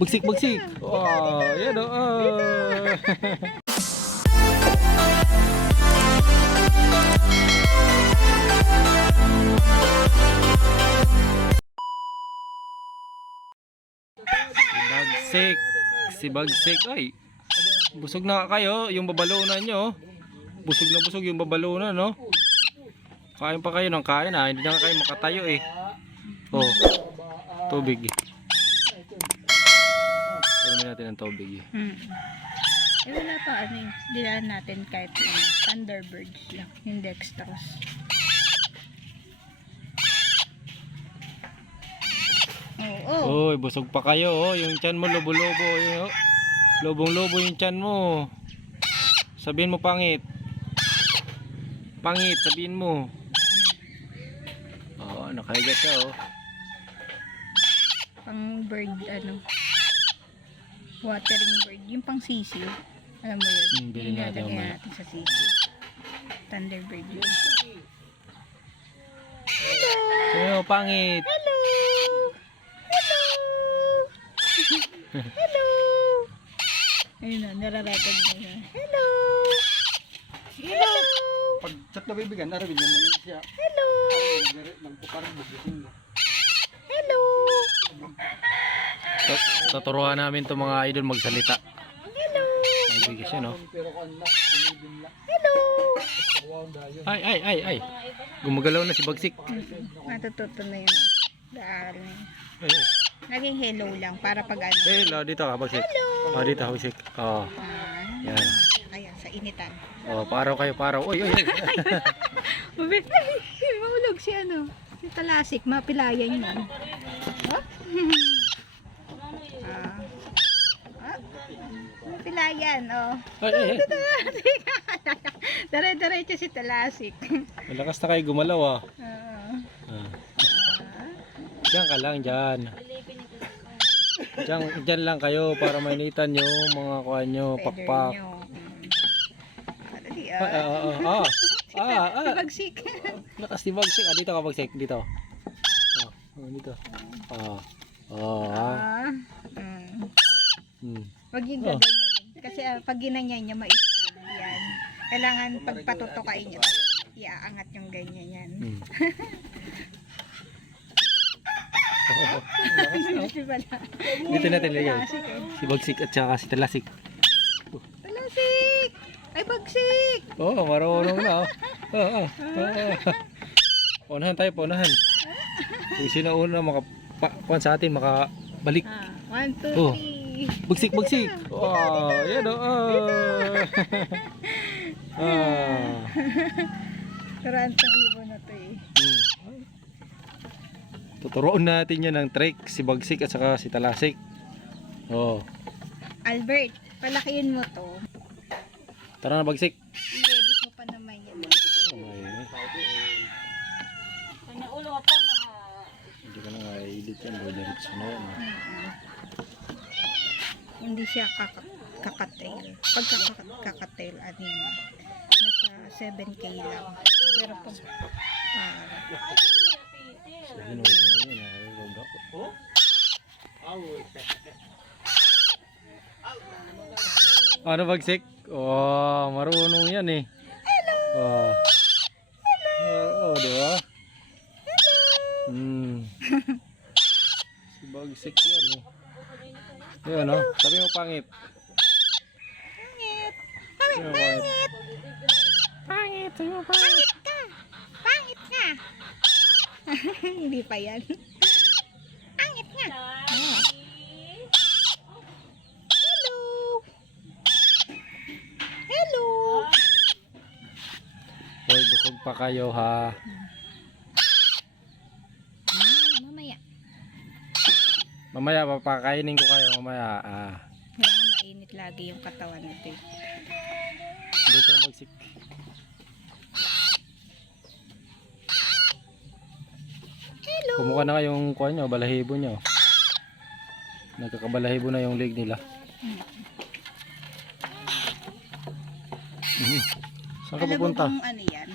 Bugsik, bugsik. Wow, yan o. Bagsik. Si Bagsik. Ay, busog na kayo. Yung babalunan nyo. Busog na busog yung babalunan, no? Kain pa kayo ng kain, ha? Hindi na kayo makatayo, eh. Oh, tubig. Inumin natin ang tubig. Eh wala pa ano yung dilaan natin kahit Thunderbirds lang, yung dextrose. Oy, busog pa kayo, oh. Yung tiyan mo lobo-lobo, oh. Lobong-lobo yung tiyan mo. Sabihin mo pangit. Pangit, sabihin mo. Oh, nakahiga siya, oh. Pang bird ano, watering bird, yung pang sisiw. Alam mo yun? Bilhin natin Nilalagay natin sa sisiw. Thunderbird yun. Hello! Sabihin mo pangit. Hello! Hello! Hello! Ayun na, nararecord na yun. Hello! Hello! Pag chat na bibigan, narabin yun na siya. Hello! Nagpuparang bukisin mo. Hello! Tuturuan namin itong mga idol magsalita. Hello! Nagbigay siya, no? Pero kung anak, sinibin lang. Hello! Ay. Gumagalaw na si Bagsik. Matututo na yun. Daaral na yun. Ay. Naging hello lang para pag ano. Hello, dito ka, Bagsik. Hello! Oh, dito, Bagsik. Oh, yan. Ayan, sa initan. Oh, paraw kayo, paraw. Oy. Mahulog si ano. Si talasik, mapilayan yan. Oh? Mapilayan, oh. Ay. Dare-diretso si talasik. Malakas na kayo gumalaw, ah. Ah. Diyan ka lang, diyan. Diyan lang kayo para mainitan nyo mga kuha nyo, pakpak. Bagsik. Lakas ni Bagsik. Ah, dito ka, Bagsik. Dito. Dito. Wag yung gaganyan. Kasi pag ginanyan niya, ma-spoon yan. Kailangan pag patutukain niyo, iaangat yung ganyan yan. Dito natin lagay. Si Bagsik at saka si Talasik. Talasik! Ay, Bagsik! Oo, marunong na. Paunahan tayo, paunahan. Kung sino una makakuan sa atin, makabalik. 1, 2, 3. Bagsik, Bagsik. Wow, yan o. Karantang ibon na to eh. Tuturuan natin yan ng trick, si Bagsik at saka si Talasik. Oh. Albert, palakihin mo to. Tara na, Bagsik. I-edit mo pa naman yan. Hindi ka na nga i-edit yan, diretso na yan. Hindi siya kakatail. Pag kakatail, ano yun? Nasa 7K lang. Pero pag ano, Bagsik? Oh, marunong yan eh. hello! Oh. Oh, di ba? Si Bagsik yan eh. Yun, no? Sabi mo pangit. Pangit! Sabi mo pangit. Pangit! Sabi mo pangit! Pangit ka! Pangit ka! Hindi pa yan. Pangit nga! Hello! Hello! Hoy, busog pa kayo, ha? Mamaya. Mamaya, papakainin ko kayo mamaya. Kailangan mainit lagi yung katawan nito eh. Dito ang Bagsik. Hello! Kumuha na kayong kuha nyo, balahibo nyo. Nagkakabalahibo na yung leg nila. Saan ka Alam mo pupunta? bang ano yan?